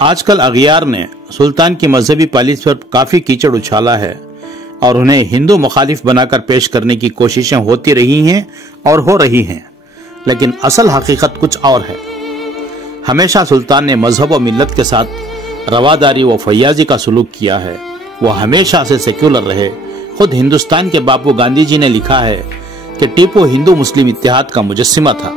आजकल अगियार ने सुल्तान की मजहबी पॉलिसी पर काफी कीचड़ उछाला है और उन्हें हिंदू मुखालिफ बनाकर पेश करने की कोशिशें होती रही हैं और हो रही हैं, लेकिन असल हकीकत कुछ और है। हमेशा सुल्तान ने मजहब और मिल्लत के साथ रवादारी व फैयाजी का सलूक किया है। वह हमेशा से सेक्युलर रहे। खुद हिंदुस्तान के बापू गांधी जी ने लिखा है कि टीपू हिंदू मुस्लिम इत्तेहाद का मुजस्सिमा था।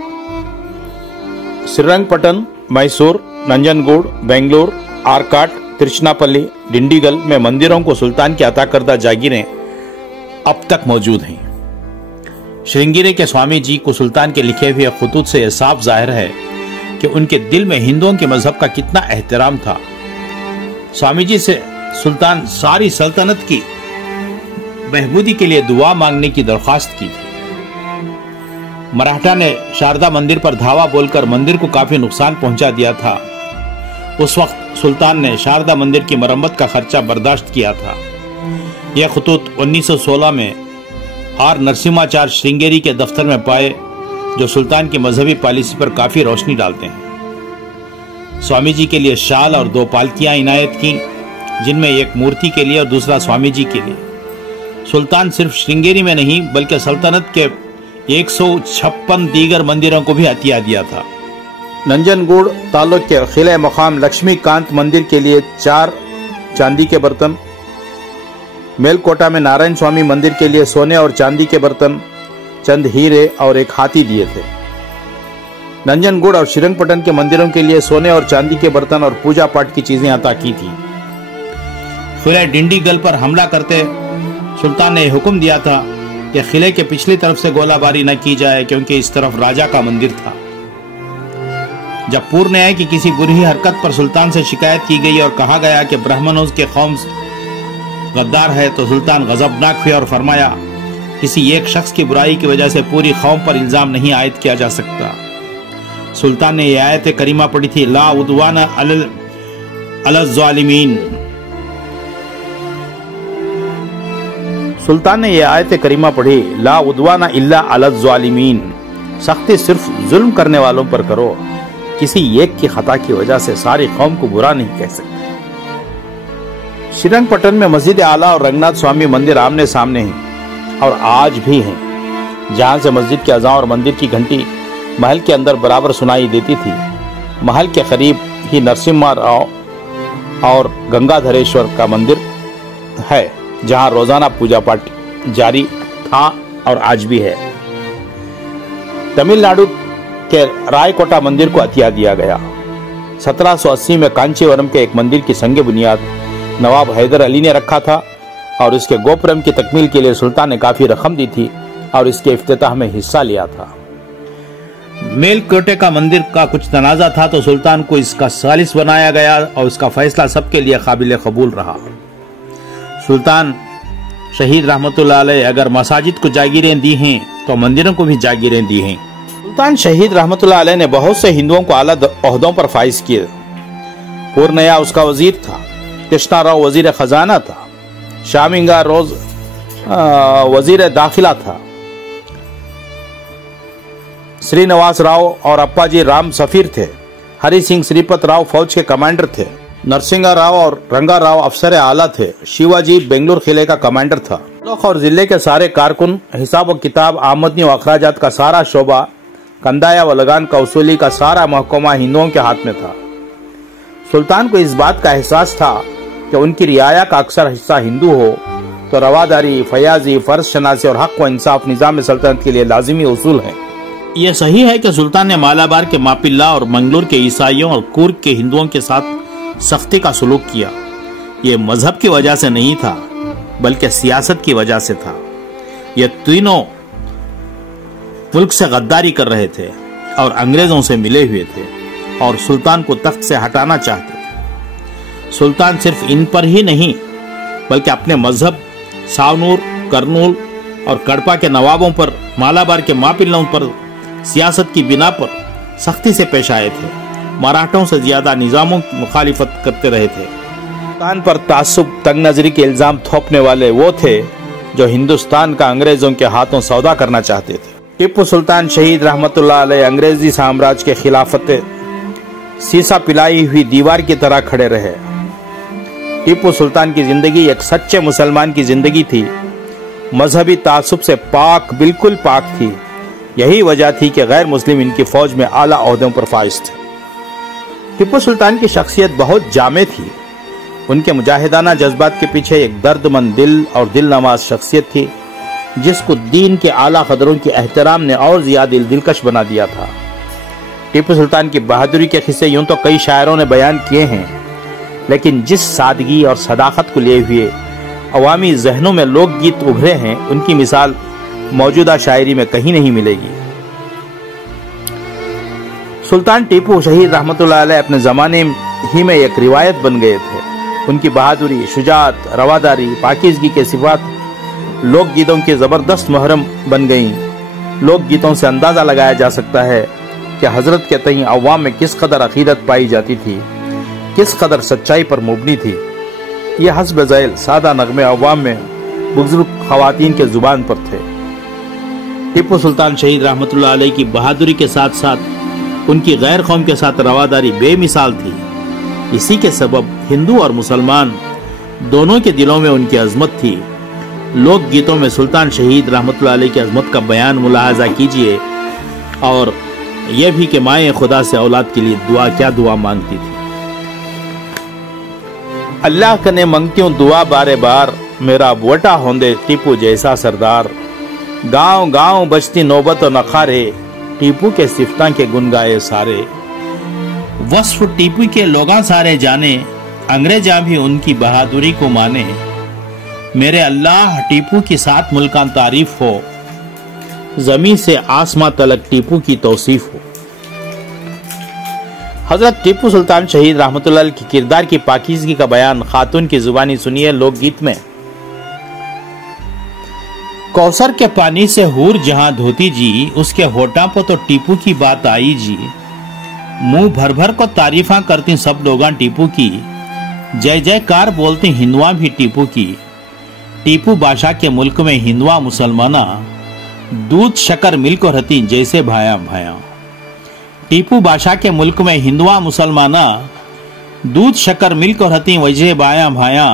श्रीरंगपट्टन, मैसूर, नंजनगुड, बेंगलुरु, आरकाट, तिरुचनापल्ली, डिंडीगल में मंदिरों को सुल्तान की अता करदा जागीरें अब तक मौजूद हैं। श्रृंगेरी के स्वामी जी को सुल्तान के लिखे हुए खुतूत से यह साफ जाहिर है कि उनके दिल में हिंदुओं के मजहब का कितना एहतराम था। स्वामी जी से सुल्तान सारी सल्तनत की बहबूदी के लिए दुआ मांगने की दरख्वास्त की थी। मराठा ने शारदा मंदिर पर धावा बोलकर मंदिर को काफी नुकसान पहुंचा दिया था। उस वक्त सुल्तान ने शारदा मंदिर की मरम्मत का खर्चा बर्दाश्त किया था। यह खुतूत 1916 में आर नरसिम्हाचार्य श्रृंगेरी के दफ्तर में पाए, जो सुल्तान की मजहबी पॉलिसी पर काफी रोशनी डालते हैं। स्वामी जी के लिए शाल और 2 पालकियां इनायत की, जिनमें एक मूर्ति के लिए और दूसरा स्वामी जी के लिए। सुल्तान सिर्फ श्रृंगेरी में नहीं बल्कि सल्तनत के 156 दीगर मंदिरों को भी अतिया दिया था। नंजनगुड तालुक के किले मकाम लक्ष्मीकांत मंदिर के लिए 4 चांदी के बर्तन, मेलकोटा में नारायण स्वामी मंदिर के लिए सोने और चांदी के बर्तन, चंद हीरे और एक हाथी दिए थे। नंजनगुड और श्रीरंगपट्टन के मंदिरों के लिए सोने और चांदी के बर्तन और पूजा पाठ की चीजें अता की थी। किले डिंडीगल पर हमला करते सुल्तान ने हुक्म दिया था कि किले के पिछली तरफ से गोलाबारी न की जाए, क्योंकि इस तरफ राजा का मंदिर था। जब पूर्ण न्याय की किसी बुरी हरकत पर सुल्तान से शिकायत की गई और कहा गया कि ब्राह्मणों के कौम गद्दार है, तो सुल्तान गजबनाक हुए और फरमाया, किसी एक शख्स की बुराई की वजह से पूरी कौम पर इल्जाम नहीं आयद किया जा सकता। सुल्तान ने यह आयत करीमा पढ़ी थी, ला उद्वाना अलल ज़ालिमीन। सुल्तान ने यह आयत करीमा पढ़ी, ला उद्वाना इल्ला अलल ज़ालिमीन। सख्ती सिर्फ जुल्म करने वालों पर करो, किसी एक की खता की वजह से सारी कौम को बुरा नहीं कह सकते। श्रीरंगपट्टन में मस्जिद आला और रंगनाथ स्वामी मंदिर आमने सामने हैं और आज भी हैं, जहां से मस्जिद के अज़ान और मंदिर की घंटी महल के अंदर बराबर सुनाई देती थी। महल के करीब ही नरसिम्हा राव और गंगाधरेश्वर का मंदिर है, जहां रोजाना पूजा पाठ जारी था और आज भी है। तमिलनाडु के रायकोटा मंदिर को अतिया दिया गया। 1780 में कांचीवरम के एक मंदिर की संग बुनियाद नवाब हैदर अली ने रखा था और इसके गोपुरम की तकमील के लिए सुल्तान ने काफी रकम दी थी और इसके इफ्तिताह में हिस्सा लिया था। मेलकोटे का मंदिर का कुछ तनाजा था तो सुल्तान को इसका सालिस बनाया गया और इसका फैसला सबके लिए काबिल कबूल रहा। सुल्तान शहीद रहमतुल्लाह अलैह अगर मसाजिद को जागीरें दी हैं तो मंदिरों को भी जागीरें दी हैं। सुल्तान शहीद रहमतुल्लाह अलैह ने बहुत से हिंदुओं को आला ओहदों पर फाइज किए। पूर्णया उसका वजीर था, कृष्णा राव वजीर खजाना था, शामिंगा रोज वजीर दाखिला था, श्रीनिवास राव और अप्पाजी राम सफीर थे, हरि सिंह श्रीपत राव फौज के कमांडर थे, नरसिंगा राव और रंगा राव अफसर आला थे, शिवाजी बेंगलुरु किले का कमांडर था। और जिले के सारे कारकुन, हिसाब व किताब, आमदनी व अखराजात का सारा शोबा, कंदाया व लगान का उसूली का सारा महकमा हिंदुओं के हाथ में था। सुल्तान को इस बात का एहसास था कि उनकी रियाया का अक्सर हिस्सा हिंदू हो तो रवादारी, फयाजी, फर्ज शनासी और हक व इंसाफ निजाम सल्तनत के लिए लाजिमी उसूल है। यह सही है कि सुल्तान ने मालाबार के मापिल्ला और मंगलूर के ईसाइयों और कूर्ग के हिंदुओं के साथ सख्ती का सलूक किया। यह मजहब की वजह से नहीं था बल्कि सियासत की वजह से था। ये तीनों मुल्क से गद्दारी कर रहे थे और अंग्रेजों से मिले हुए थे और सुल्तान को तख्त से हटाना चाहते थे। सुल्तान सिर्फ इन पर ही नहीं बल्कि अपने मजहब, सावनूर, करनूल और कड़पा के नवाबों पर, मालाबार के मापिल्लों पर सियासत की बिना पर सख्ती से पेश आए थे। मराठों से ज्यादा निजामों की मुखालिफत करते रहे थे। सुल्तान पर तासुब, तंग नजरी के इल्जाम थोपने वाले वो थे जो हिंदुस्तान का अंग्रेजों के हाथों सौदा करना चाहते थे। टीपू सुल्तान शहीद रहमतुल्लाह अलैह अंग्रेजी साम्राज्य के खिलाफत सीसा पिलाई हुई दीवार की तरह खड़े रहे। टीपू सुल्तान की जिंदगी एक सच्चे मुसलमान की जिंदगी थी, मजहबी तासुब से पाक, बिल्कुल पाक थी। यही वजह थी कि गैर मुस्लिम इनकी फौज में आला ओहदों पर फाइज थे। टीपू सुल्तान की शख्सियत बहुत जामे थी। उनके मुजाहिदाना जज्बात के पीछे एक दर्दमंद दिल और दिल नवाज शख्सियत थी, जिसको दीन के आला कदरों के एहतराम ने और ज्यादा दिलकश बना दिया था। टीपू सुल्तान की बहादुरी के किस्से यूं तो कई शायरों ने बयान किए हैं, लेकिन जिस सादगी और सदाकत को लिए हुए अवामी जहनों में लोकगीत उभरे हैं, उनकी मिसाल मौजूदा शायरी में कहीं नहीं मिलेगी। सुल्तान टीपू शहीद रहमतुल्लाह अलैह अपने जमाने ही में एक रिवायत बन गए थे। उनकी बहादुरी, शुजात, रवादारी, पाकीज़गी के सिफात लोकगीतों की जबरदस्त मुहर्रम बन गईं। लोकगीतों से अंदाजा लगाया जा सकता है कि हजरत के तईं अवाम में किस कदर अकीदत पाई जाती थी, किस कदर सच्चाई पर मुबनी थी। यह हस्ब ज़ैल सादा नगमे अवाम में बुजुर्ग खवातीन के जुबान पर थे। टीपू सुल्तान शहीद रहमतुल्लाह अलैह की बहादुरी के साथ साथ उनकी गैर कौम के साथ रवादारी बेमिसाल थी। इसी के सबब हिंदू और मुसलमान दोनों के दिलों में उनकी अजमत थी। लोक गीतों में सुल्तान शहीद रहमतुल्लाह अलैह की अजमत का बयान मुलाहाजा कीजिए, और यह भी कि माए खुदा से औलाद के लिए क्या दुआ मांगती थी। अल्लाह कने मंगती हूँ दुआ बारे बार, मेरा वटा होंदे टीपू जैसा सरदार। गांव गांव बजती नौबत और नखारे, टीपू के सिफ्ता के गुन गाए सारे। वस्फ टीपू के लोगा सारे जाने, अंग्रेजा भी उनकी बहादुरी को माने। मेरे अल्लाह टीपू की सात मुल्कान तारीफ हो, जमीन से आसमां तलक टीपू की तौसीफ हो। हजरत टीपू सुल्तान शहीद रहमतुल्लाह अलैह की किरदार की पाकीज़गी का बयान खातून की जुबानी सुनिए लोकगीत में। कौसर के पानी से हूर जहां धोती जी, उसके होठा पर तो टीपू की बात आई जी। मुंह भर भर को तारीफा करती सब लोग टीपू की, जय जयकार बोलते हिंदुआ भी टीपू की। टीपू बादशाह के मुल्क में हिंदुआ मुसलमाना, दूध शक्कर मिल को रहती जैसे भाया भाया। टीपू बादशाह के मुल्क में हिंदुआ मुसलमाना, दूध शक्कर मिल को रहती वैसे भाया भाया।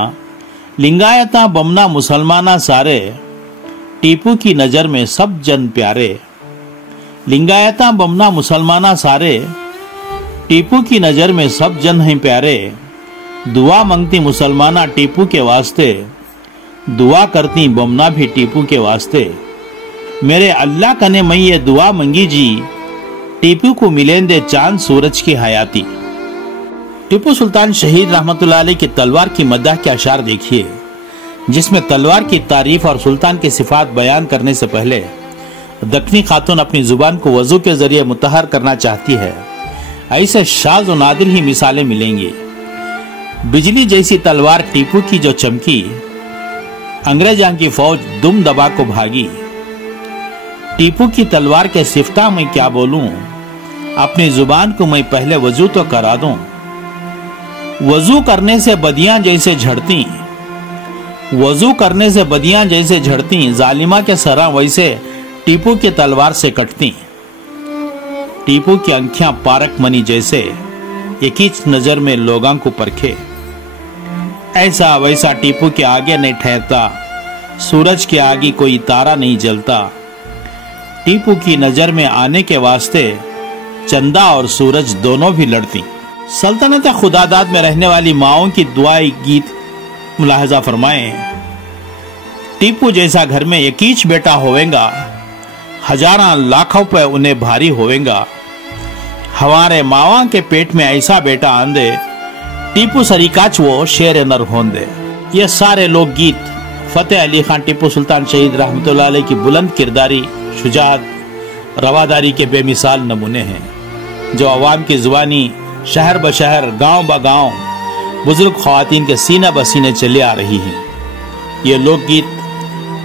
लिंगायता बमना मुसलमाना सारे, टीपू की नजर में सब जन प्यारे। लिंगायता बमना मुसलमाना सारे, टीपू की नजर में सब जन हैं प्यारे। दुआ मांगती मुसलमाना टीपू के वास्ते, दुआ करती बमना भी टीपू के वास्ते। मेरे अल्लाह कने मैं ये दुआ मंगी जी, टीपू को मिलेंदे चांद सूरज की हयाती। टीपू सुल्तान शहीद रहमतुल्लाह अलैह की तलवार की मद्दाह के अशार देखिए, जिसमें तलवार की तारीफ और सुल्तान की सिफात बयान करने से पहले दक्कनी खातून अपनी जुबान को वजू के जरिए मुतहर करना चाहती है। ऐसे शाज़ और नादिर ही मिसालें मिलेंगी। बिजली जैसी तलवार टीपू की जो चमकी, अंग्रेजां की फौज दुम दबा को भागी। टीपू की तलवार के सिफ्ता मैं क्या बोलूं, अपनी जुबान को मैं पहले वजू तो करा दूं। वजू करने से बदियां जैसे झड़ती, वजू करने से बदियां जैसे झड़ती, जालिमा के सरा वैसे टीपू की तलवार से कटती। टीपू की आंखें पारक मनी जैसे, एक ही नजर में लोगों को परखे। ऐसा वैसा टीपू के आगे नहीं ठहरता, सूरज के आगे कोई तारा नहीं जलता। टीपू की नजर में आने के वास्ते चंदा और सूरज दोनों भी लड़ती। सल्तनत खुदादाद में रहने वाली माओं की दुआई गीत मुलाहजा फरमाएं। टीपू जैसा घर में एक ही बेटा होवेगा, हजारा लाखों पे उन्हें भारी होवेगा। हमारे मावा के पेट में ऐसा बेटा आंदे, टीपू सरीकाच वो शेर नर होंदे। ये सारे लोक गीत फतेह अली खान टीपू सुल्तान शहीद रहमतुल्लाह अलैह की बुलंद किरदारी, शुजात, रवादारी के बेमिसाल नमूने हैं, जो अवाम की जुबानी शहर ब शहर, गांव ब गांव, बुजुर्ग ख्वातीन के सीना ब सीने चले आ रही हैं। ये लोकगीत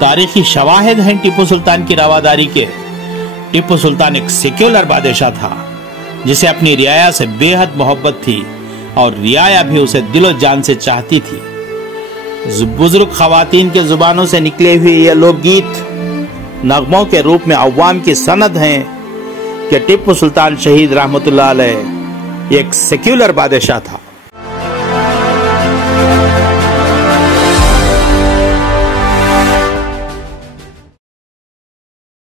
तारीखी शवाहिद हैं टीपू सुल्तान की रवादारी के। टीपू सुल्तान एक सेक्युलर बादशाह था, जिसे अपनी रियाया से बेहद मोहब्बत थी, और रियाया भी उसे दिलो जान से चाहती थी। बुजुर्ग खवातीन के जुबानों से निकले हुए ये लोकगीत नगमों के रूप में अवाम की सनद हैं कि टीपू सुल्तान शहीद रहमतुल्लाह अलैह एक सेक्युलर बादशाह था